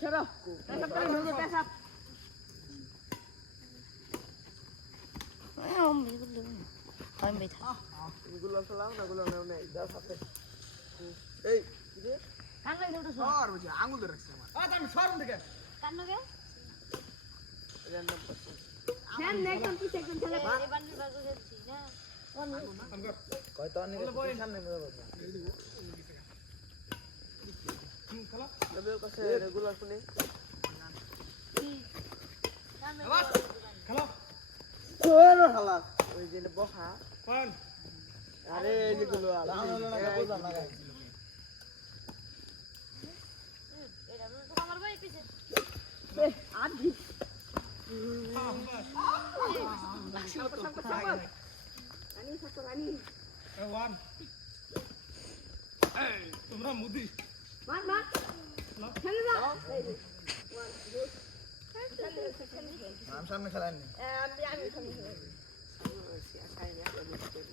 সরো পেছাব করে ঢুকো পেছাব আমি বেথা গুলো চালাও না গুলো নাও নেই দাও সাথে এই কি রে কান লাগে ওটা সর বুঝি আঙ্গুল ধরে রাখছে আমার আমি সরম থেকে কান লাগে র্যান্ডম পারসন হ্যাঁ নেক্সট কি সেকশন চলে এই বান্ডিল বাজে যাচ্ছি না কয় তো অনেক সামনে মজা পাবে খেলা তবে কাছে রেগুলার শুনি খেলা কোন হালা ওই যে বহা কোন আরে এই যে গুলো আলা বুঝাম না গাই এটা তো আমার ভাই পিছে আদি রানী সাথে রানী ওয়ান এই তোমরা মুদি মার মার খেলে না নাম সামনে খেলান নি আমি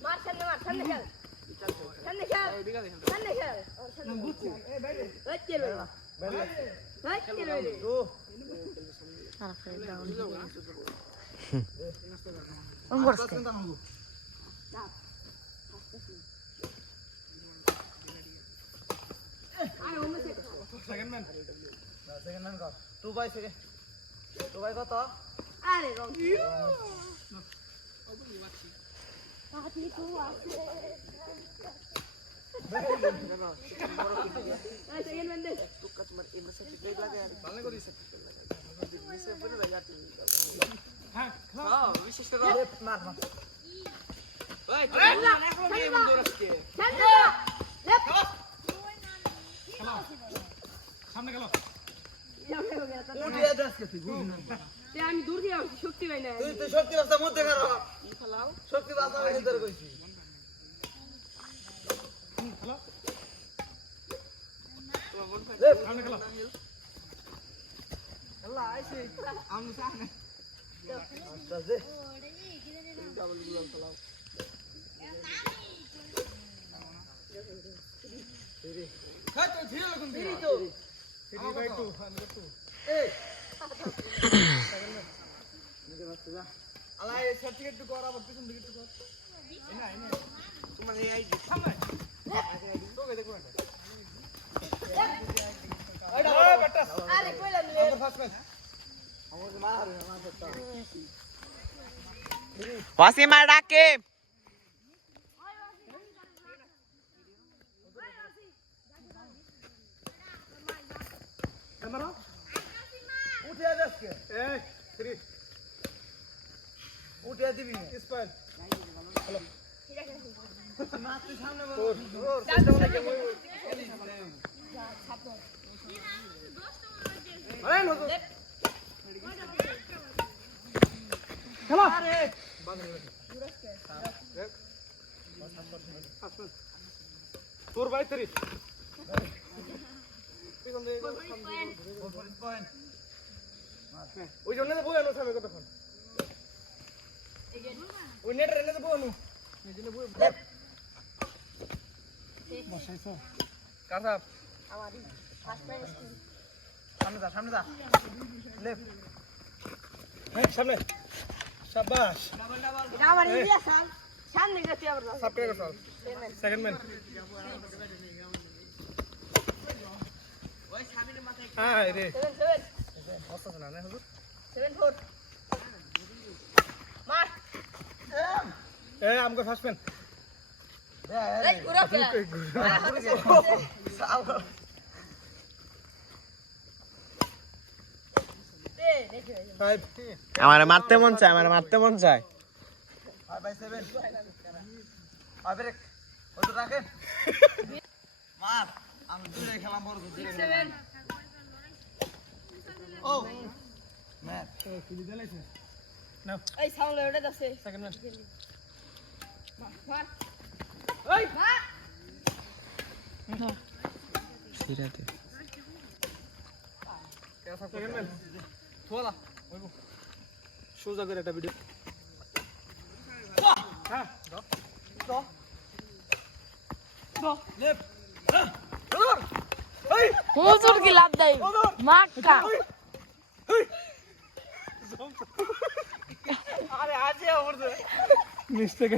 মার খেলে মার খেলে খেল খেলে খেল খেলে খেল এই বাইরে এই চলো বাইরে এই চলো তো আয় ওমে সেকেন্ড ম্যান সেকেন্ড ম্যান কর 2 বাই সেকেন্ড 2 বাই কত আরে রং পাতি তো আছে এই সেকেন্ড ম্যান দে একটু কাস্টমার এর সাথে ঠিক লাগে আর ভালো করে দিছে নিচে পড়ে লাগাতে হ্যাঁ হ্যাঁ বিশেষ করে মার মার ওই এখন গেম দৌড়াচ্ছে খেলে লেফট খেলো সামনে খেলো উঠিয়ে যাচ্ছে তুই তে আমি দূর দিয়ে শক্তি পাই না তুই তো শক্তি বাস্তা মধ্যে খারাপ কি খেলাও শক্তি বাস্তা আমি ধরে কইছি খেলো তোমার মন খারাপ সামনে খেলো আল্লাহ আইছে আমি সামনে আচ্ছা দে ডাবল গুলাল খেলাও হ্যাঁ তো ধীরে লাগুন ফিরি তো 3 বাই 2 আমি তো এই নিজে বাস্তা যা আলাই সার্টিফিকেট কর আবার পিছন দিকে কর এনা এনা তোমার এই আইডি সামনে তো গে দেখো না এই বেটা আরে কইলা নি আমার ফার্স্ট ম্যাচ আমাকে মার মার সত্তা ওয়াসিমা ডাকে ক্যামেরা উঠিয়ে যাচ্ছে এই 3 উঠিয়ে দিবি না স্পাইল মার তুই সামনে বল আরে নজর খেলো আরে 4 বাই 3 পিছন দিকে পয়েন্ট ওই জন্য তো বই আনো সামনে কতক্ষণ ওই নেট রেনে তো বই আনো বসাইছো কার সাহেব আমারই ফার্স্ট প্রাইজ সামনে যা লেফট হ্যাঁ সামনে শাবাশ এটা আমার ইন্ডিয়া সামনে গেছে আবার সাবস্ক্রাইব করো সেকেন্ড ম্যান হ্যাঁ রে 7 কত শোনা না হুজুর 4 মার এই আমগো ফার্স্ট ম্যান এই পুরো খেলা দে দেখো 5 আমার মারতে মন চায় আমার মারতে মন চায় 5 বাই 7 ব্রেক ওটা রাখেন মার আমি দূরে খেলা বড় দূরে 7 ও ম্যাচ কিলি দিলাইছে নাও এই সাউন্ড ওটা দাসে সেকেন্ড ম্যান মার এই মার সিরাতে সেকেন্ড ম্যান থোলা ওইগো সোজা করে একটা ভিডিও হ্যাঁ লেফট হুজুর কি লাভ দেয় মাক্কা আরে আজে ওর মিস্টেক